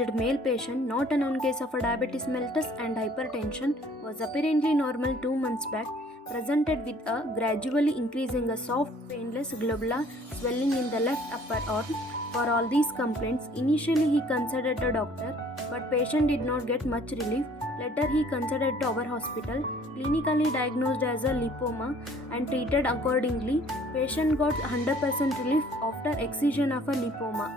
aged male patient, not a known case of a diabetes mellitus and hypertension, was apparently normal 2 months back, presented with a gradually increasing a soft, painless globular swelling in the left upper arm. For all these complaints, initially he consulted a doctor, but patient did not get much relief. Later he consulted to our hospital, clinically diagnosed as a lipoma and treated accordingly. Patient got 100% relief after excision of a lipoma.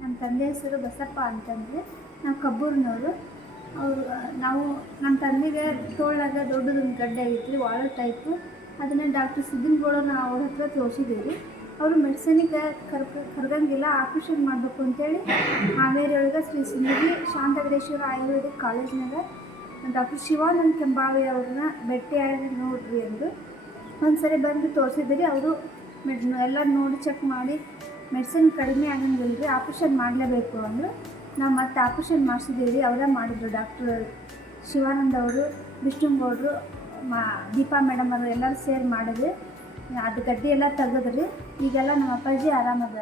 ನಮ್ಮ ತಂದೆ ಹೆಸರು ಬಸಪ್ಪ ಅಂತಂದರೆ ನಾವು ಕಬ್ಬೂರಿನವರು. ನಾವು ನಮ್ಮ ತಂದೆಗೆ ತೋಳಾಗ ದೊಡ್ಡದೊಂದು ಗಡ್ಡೆ ಐತ್ರಿ, ವಾಳ ಟೈಪು. ಅದನ್ನು ಡಾಕ್ಟರ್ ಸಿದ್ದಿನಗೌಡನ ಅವ್ರ ಹತ್ರ ತೋರಿಸಿದ್ದೀವಿ ರೀ. ಅವರು ಮೆಡಿಸಿನಿಗೆ ಕರ್ಗಂಗಿಲ್ಲ, ಆಪ್ರೇಷನ್ ಮಾಡಬೇಕು ಅಂತೇಳಿ ಹಾವೇರಿ ಒಳಗೆ ಶ್ರೀ ಸಿಂದಗಿ ಶಾಂತವೀರೇಶ್ವರ ಆಯುರ್ವೇದಿಕ್ ಕಾಲೇಜ್ನಾಗ ಡಾಕ್ಟರ್ ಶಿವಾನಂದ ಕೆಂಬಾವಿ ಅವ್ರನ್ನ ಭೇಟಿಯಾಗಿ ನೋಡ್ರಿ ಅಂದರು. ಒಂದು ಸರಿ ಬಂದು ತೋರಿಸಿದ್ರಿ. ಅವರು ಎಲ್ಲ ನೋಡಿ ಚೆಕ್ ಮಾಡಿ ಮೆಡಿಸಿನ್ ಕಡಿಮೆ ಆಗಂಗಿಲ್ಲ ರೀ, ಆಪ್ರೇಷನ್ ಮಾಡಲೇಬೇಕು ಅಂದರು. ನಾವು ಮತ್ತೆ ಆಪ್ರೇಷನ್ ಮಾಡಿಸಿದ್ದೀವಿ ರೀ. ಅವರೇ ಮಾಡಿದ್ರು, ಡಾಕ್ಟ್ರ್ ಶಿವಾನಂದ ಅವರು, ವಿಷ್ಣುಗೌಡರು, ದೀಪಾ ಮೇಡಮ್ ಅವರು ಎಲ್ಲರೂ ಸೇರಿ ಮಾಡಿದ್ರಿ. ಅದು ಗಡ್ಡೆ ಎಲ್ಲ ತೆಗೆದ್ರಿ. ಈಗೆಲ್ಲ ನಮ್ಮ ಅಪ್ಪಾಜಿ ಆರಾಮದ.